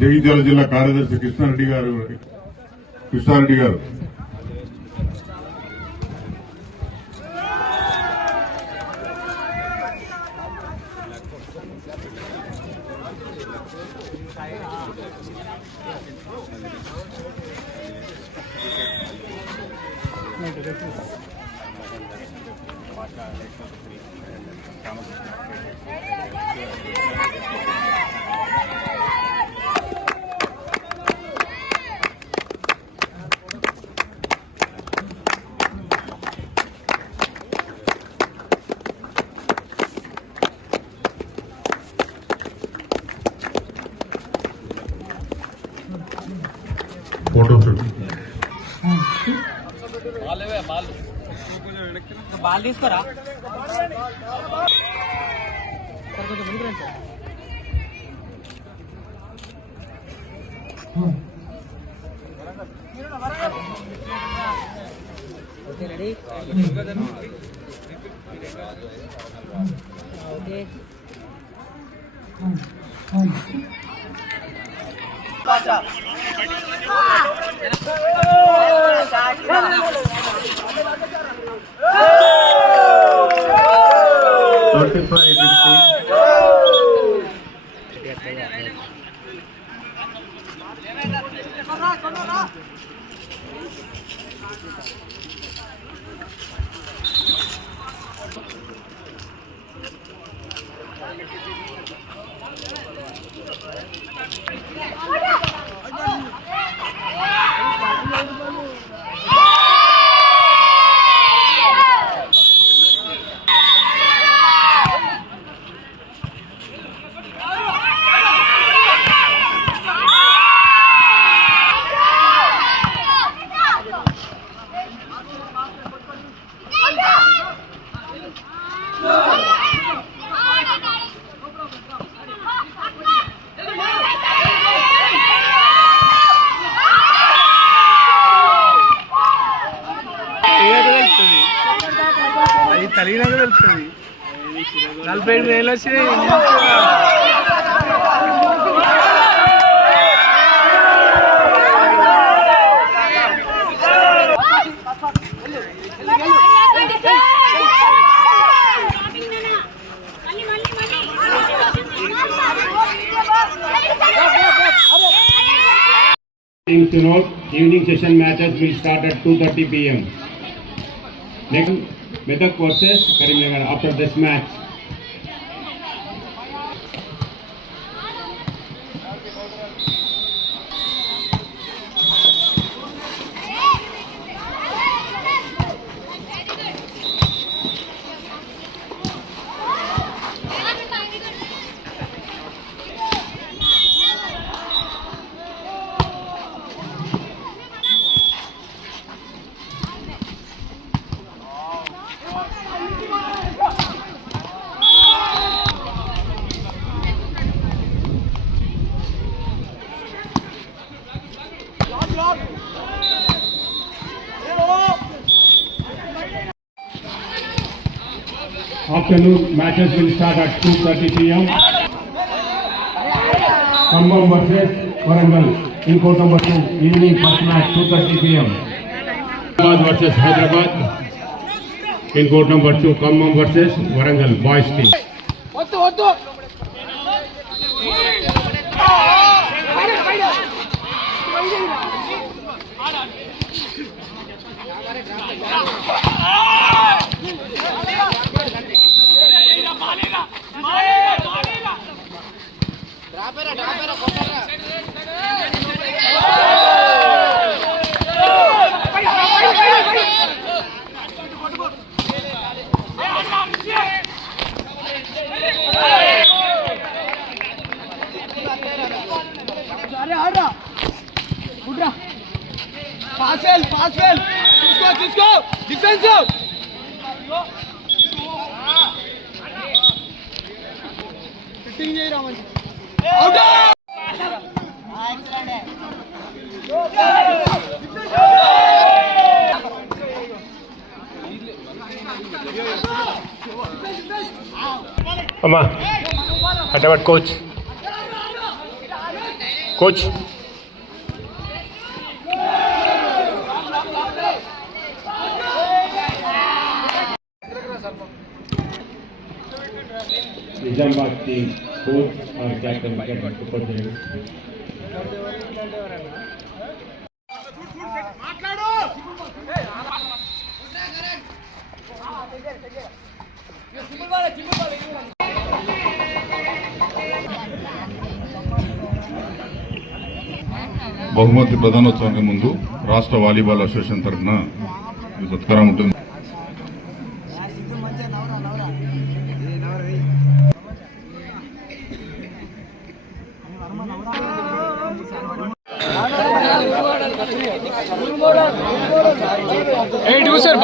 జగిత్యాల జిల్లా కార్యదర్శి కృష్ణారెడ్డి గారు ఫోటో షూట్ బాల్ తీసుకురా ఓకే రెడీ ఓకే కలిగినాక తెలుస్తుంది 45,000 వచ్చినాయి. To note, evening session matches will start at 2:30 p.m. Next, Medak versus Karimnagar after this match. Afternoon matches will start at 2:30 p.m. Kambam versus Warangal in court number 2. Evening first match 2:30 p.m. Hyderabad versus Hyderabad in court number 2. Kambam versus Warangal boys team. Pass well. Cisco. Defensive. Shooting చేయి Raman. Out. అమ్మా అటవట్ coach coach Nizamabad team coach और captain wicket ऊपर जाएगा బహుమతి ప్రధానోత్సవానికి ముందు రాష్ట్ర volleyball association తరఫున ఈ సత్కారం ఉంటుంది.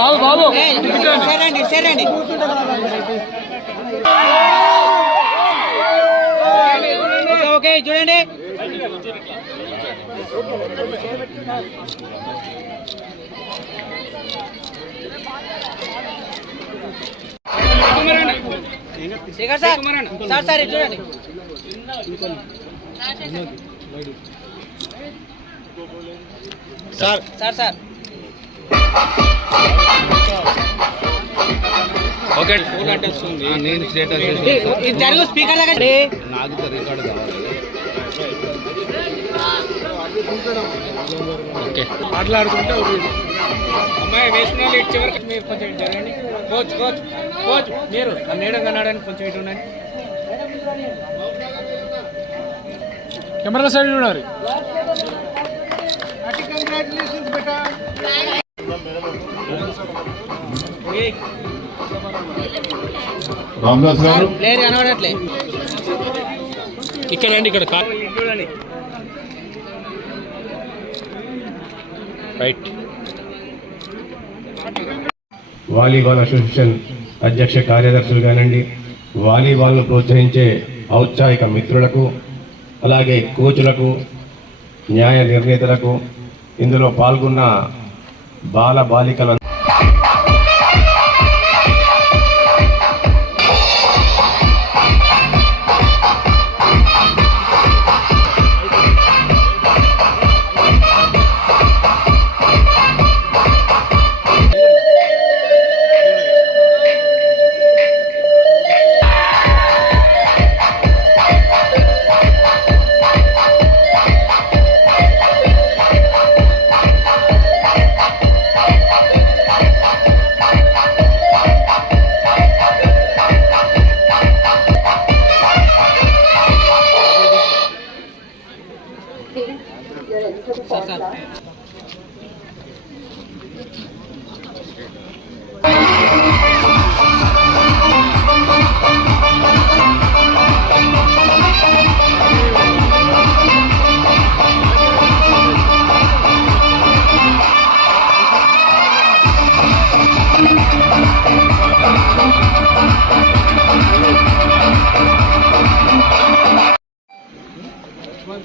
బాబు బాబు సరేండి ఓకే చూడండి. శేఖర్ సార్ సార్ సార్ చూడండి. Sir sir sir okay phone అటెన్స్ ఉంది. నేను స్టేటస్ ఇది జరుగు స్పీకర్ దగ్గర నాకు రికార్డు కావాలి. ఓకే మాట్లాడుకుంటే అమ్మాయి వేసుకున్న ఇటు చివరికి మీరు కొంచెం ఇటు జరగండి. కోచ్ కోచ్ కోచ్ మీరు నేడం కన్నాడని కొంచెం ఇటు ఉండండి. కెమెరా సైడ్ ఉన్నారు. రామదాస్ గారు ప్లేయర్ కనబడట్లే. ఇక్కడ అండి ఇక్కడ చూడండి. రైట్. వాలీబాల్ అసోసియేషన్ అధ్యక్ష కార్యదర్శులు కానివ్వండి, వాలీబాల్ను ప్రోత్సహించే ఔత్సాహిక మిత్రులకు, అలాగే కోచులకు, న్యాయ నిర్ణేతలకు, ఇందులో పాల్గొన్న బాల బాలికల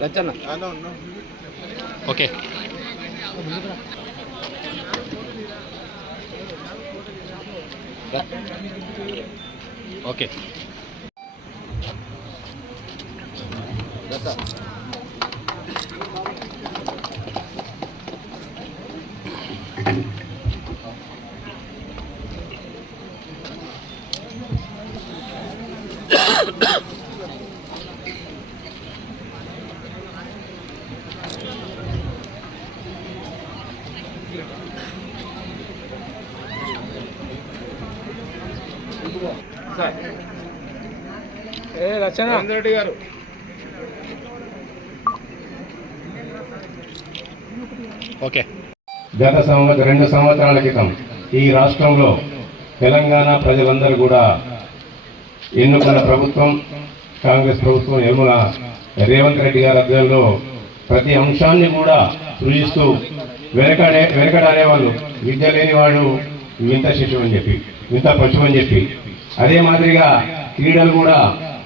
రచన ఓకే ఓకే రచన రెడ్డి గారు ఓకే. గత 2 సంవత్సరాల క్రితం ఈ రాష్ట్రంలో తెలంగాణ ప్రజలందరూ కూడా ఎన్నుకున్న ప్రభుత్వం కాంగ్రెస్ ప్రభుత్వం యమున రేవంత్ రెడ్డి గారి ఆధ్వర్యంలో ప్రతి అంశాన్ని కూడా సృజిస్తూ వెనకడనేవాళ్ళు విద్య లేనివాడు వింత శిశువు అని చెప్పి, వింత పశువు అని చెప్పి, అదే మాదిరిగా క్రీడలు కూడా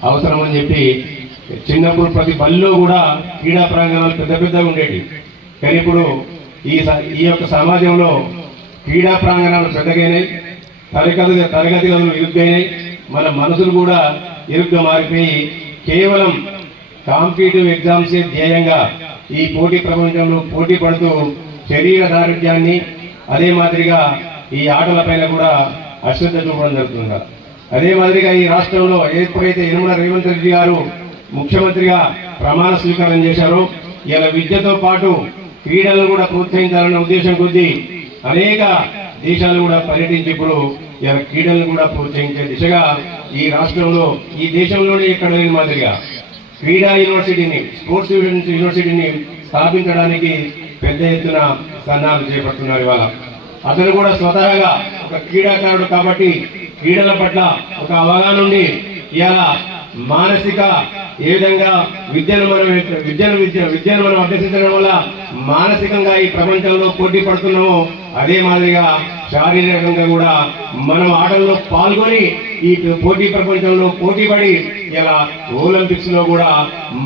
అవసరం అని చెప్పి చిన్నప్పుడు ప్రతి బల్లో కూడా క్రీడా ప్రాంగణాలు పెద్ద పెద్దగా ఉండేవి. కానీ ఇప్పుడు ఈ యొక్క సమాజంలో క్రీడా ప్రాంగణాలు పెద్దగైనాయి, తరగతి గదులు ఇరుగ్గైనాయి, మన మనసులు కూడా ఇరుగ్గా మారిపోయి కేవలం కాంపిటేటివ్ ఎగ్జామ్సే ధ్యేయంగా ఈ పోటీ ప్రపంచంలో పోటీ పడుతూ శరీర దారుఢ్యాన్ని అదే మాదిరిగా ఈ ఆటలపైన కూడా అశ్రద్ధ చూపడం జరుగుతుంది. అదే మాదిరిగా ఈ రాష్ట్రంలో ఎప్పుడైతే యనమల రేవంత్ రెడ్డి గారు ముఖ్యమంత్రిగా ప్రమాణ స్వీకారం చేశారో ఇలా విద్యతో పాటు క్రీడలను కూడా ప్రోత్సహించాలన్న ఉద్దేశం కొద్దీ అనేక దేశాలు కూడా పర్యటించి ఇప్పుడు ఇలా క్రీడలను కూడా ప్రోత్సహించే దిశగా ఈ రాష్ట్రంలో ఈ దేశంలోనే ఎక్కడ లేని మాదిరిగా క్రీడా యూనివర్సిటీని స్పోర్ట్స్ యూనివర్సిటీని స్థాపించడానికి పెద్ద ఎత్తున సన్నాహాలు చేపడుతున్నారు. ఇవాళ అతను కూడా స్వతహాగా ఒక క్రీడాకారుడు కాబట్టి క్రీడల పట్ల ఒక అవగాహన ఉండి ఇవాళ మానసిక ఏ విధంగా విద్యను మనం అభ్యసించడం వల్ల మానసికంగా ఈ ప్రపంచంలో పోటీ పడుతున్నామో అదే మాదిరిగా శారీరకంగా కూడా మనం ఆటల్లో పాల్గొని ఈ పోటీ ప్రపంచంలో పోటీ పడి ఇలా ఒలింపిక్స్ లో కూడా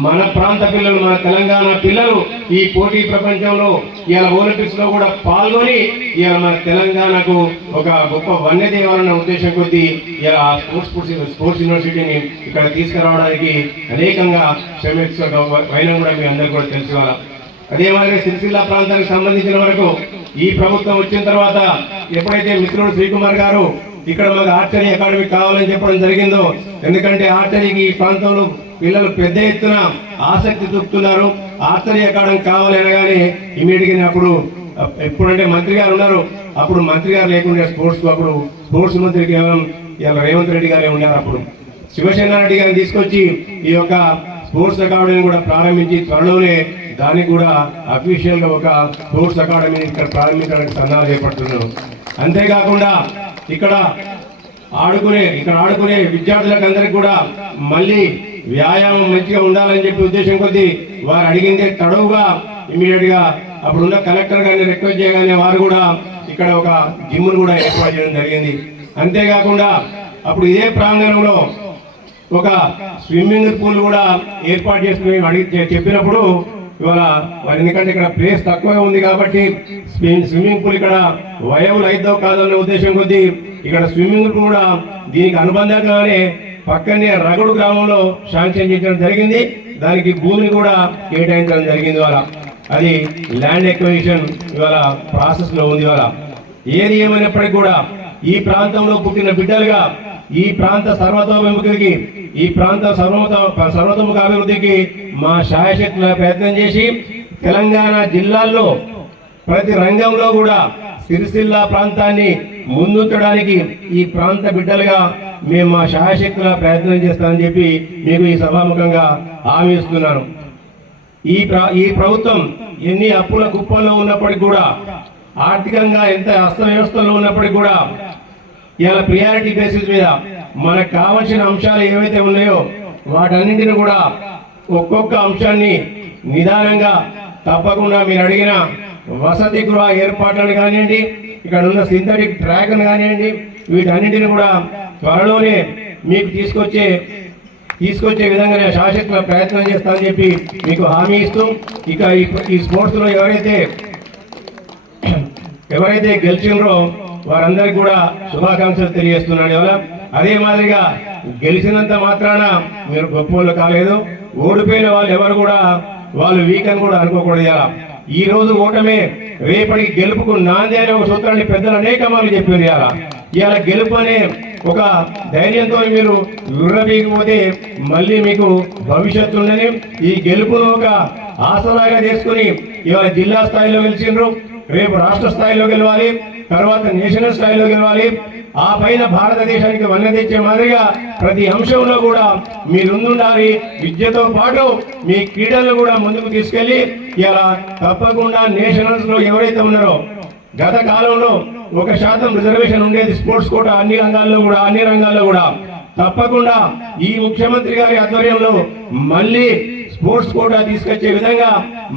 మన ప్రాంత పిల్లలు మన తెలంగాణ పిల్లలు ఈ పోటీ ప్రపంచంలో ఇలా ఒలింపిక్స్ లో కూడా పాల్గొని ఇలా మన తెలంగాణకు ఒక గొప్ప వన్య దేవాలన్న ఉద్దేశం కొద్దీ ఇలా స్పోర్ట్స్ యూనివర్సిటీని ఇక్కడ తీసుకురావడానికి అనేకంగా శ్రమించడం కూడా మీ అందరికీ కూడా తెలుసుకోవాలి. అదే మాదిరి సిరిసిల్ల ప్రాంతానికి సంబంధించిన వరకు ఈ ప్రభుత్వం వచ్చిన తర్వాత ఎప్పుడైతే మిత్రుడు శ్రీకుమార్ గారు ఇక్కడ మాకు ఆర్చరీ అకాడమీ కావాలని చెప్పడం జరిగిందో, ఎందుకంటే ఆర్చరీకి ఈ ప్రాంతంలో పిల్లలు పెద్ద ఎత్తున ఆసక్తి చూపుతున్నారు. ఆర్చరీ అకాడమీ కావాలి అనగానే ఇమీడియట్ గా అప్పుడు ఎప్పుడంటే మంత్రి గారు ఉన్నారు, అప్పుడు మంత్రి గారు లేకుండా అప్పుడు స్పోర్ట్స్ మంత్రి కేవలం ఇలా రేవంత్ రెడ్డి గారే ఉన్నారు. అప్పుడు శివసేన రెడ్డి గారిని తీసుకొచ్చి ఈ యొక్క స్పోర్ట్స్ అకాడమీని కూడా ప్రారంభించి త్వరలోనే దానికి కూడా అఫీషియల్ గా ఒక స్పోర్ట్స్ అకాడమీని ఇక్కడ ప్రారంభించడానికి సన్నాహాలు చేపడుతున్నాం. అంతేకాకుండా ఇక్కడ ఆడుకునే విద్యార్థులకు అందరికి కూడా మళ్ళీ వ్యాయామం మంచిగా ఉండాలని చెప్పి ఉద్దేశం కొద్దీ వారు అడిగిందే తడవుగా ఇమీడియట్ గా అప్పుడున్న కలెక్టర్ గారిని రిక్వెస్ట్ చేయగానే వారు కూడా ఇక్కడ ఒక జిమ్ కూడా ఏర్పాటు చేయడం జరిగింది. అంతేకాకుండా అప్పుడు ఇదే ప్రాంగణంలో ఒక స్విమ్మింగ్ పూల్ కూడా ఏర్పాటు చేసుకుని చెప్పినప్పుడు ఇవాళ ఎందుకంటే ఇక్కడ ప్లేస్ తక్కువగా ఉంది కాబట్టి స్విమ్మింగ్ పూల్ ఇక్కడ వయవులు అయిద్దో కాదన్న ఉద్దేశం కొద్దీ ఇక్కడ స్విమ్మింగ్ పూల్ కూడా దీనికి అనుబంధంగానే పక్కనే రగడు గ్రామంలో శాంక్షన్ చేయడం జరిగింది. దానికి భూమిని కూడా కేటాయించడం జరిగింది. ఇవాళ అది ల్యాండ్ ఎక్విజిషన్ ఇవాళ ప్రాసెస్ లో ఉంది. ఇవాళ ఏది ఏమైనప్పటికీ కూడా ఈ ప్రాంతంలో పుట్టిన బిడ్డలుగా ఈ ప్రాంత సర్వతోముఖికి ఈ ప్రాంత సర్వతోముఖ అభివృద్ధికి మా శాయశక్తుల ప్రయత్నం చేసి తెలంగాణ జిల్లాల్లో ప్రతి రంగంలో కూడా సిరిసిల్ల ప్రాంతాన్ని ముందుంచడానికి ఈ ప్రాంత బిడ్డలుగా మేము మా శాయశక్తుల ప్రయత్నం చేస్తామని చెప్పి మీకు ఈ సభాముఖంగా హామీ ఇస్తున్నాను. ఈ ప్రభుత్వం ఎన్ని అప్పుల కుప్పల్లో ఉన్నప్పటికీ కూడా ఆర్థికంగా ఎంత అస్తవ్యవస్థలో ఉన్నప్పటికీ కూడా ఇలా ప్రియారిటీ బేసిస్ మీద మనకు కావాల్సిన అంశాలు ఏవైతే ఉన్నాయో వాటన్నింటిని కూడా ఒక్కొక్క అంశాన్ని నిదానంగా తప్పకుండా మీరు అడిగిన వసతి గృహ ఏర్పాట్లను కానివ్వండి, ఇక్కడ ఉన్న సింథటిక్ ట్రాక్ కానివ్వండి, వీటన్నింటిని కూడా త్వరలోనే మీకు తీసుకొచ్చే విధంగా నేను శాశ్వత ప్రయత్నం చేస్తానని చెప్పి మీకు హామీ ఇస్తూ ఇక ఈ స్పోర్ట్స్ లో ఎవరైతే గెలిచినరో వారందరికీ కూడా శుభాకాంక్షలు తెలియజేస్తున్నాడు. ఎవరా అదే మాదిరిగా గెలిచినంత మాత్రాన మీరు గొప్పలు కాలేదు, ఓడిపోయిన వాళ్ళు ఎవరు కూడా వాళ్ళు వీక్ అని కూడా అనుకోకూడదు. ఇలా ఈ రోజు ఓటమే రేపటికి గెలుపుకు నాంది అనే ఒక సూత్రాన్ని పెద్దలు అనేక మార్లు చెప్పారు. ఇలా గెలుపు అనే ఒక ధైర్యంతో మీరు విర్రబీగిపోతే మళ్ళీ మీకు భవిష్యత్తు ఉందని ఈ గెలుపును ఒక ఆసరాగా చేసుకుని ఇవాళ జిల్లా స్థాయిలో గెలిచిండ్రు, రేపు రాష్ట్ర స్థాయిలో గెలవాలి, తర్వాత నేషనల్ స్థాయిలో గెలవాలి, ఆ పైన భారతదేశానికి వన్నె తెచ్చే మాదిరిగా ప్రతి అంశంలో కూడా మీరు ముందుండాలి. విద్యతో పాటు మీ క్రీడలను కూడా ముందుకు తీసుకెళ్లి ఇలా తప్పకుండా నేషనల్స్ లో ఎవరైతే ఉన్నారో గత కాలంలో 1% రిజర్వేషన్ ఉండేది స్పోర్ట్స్ కోటా అన్ని రంగాల్లో కూడా తప్పకుండా ఈ ముఖ్యమంత్రి గారి ఆధ్వర్యంలో మళ్ళీ స్పోర్ట్స్ కోటా తీసుకొచ్చే విధంగా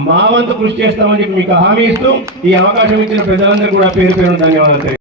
మా వంతు కృషి చేస్తామని చెప్పి మీకు హామీ ఇస్తూ ఈ అవకాశం ఇచ్చిన ప్రజలందరూ కూడా పేరు ధన్యవాదాలు.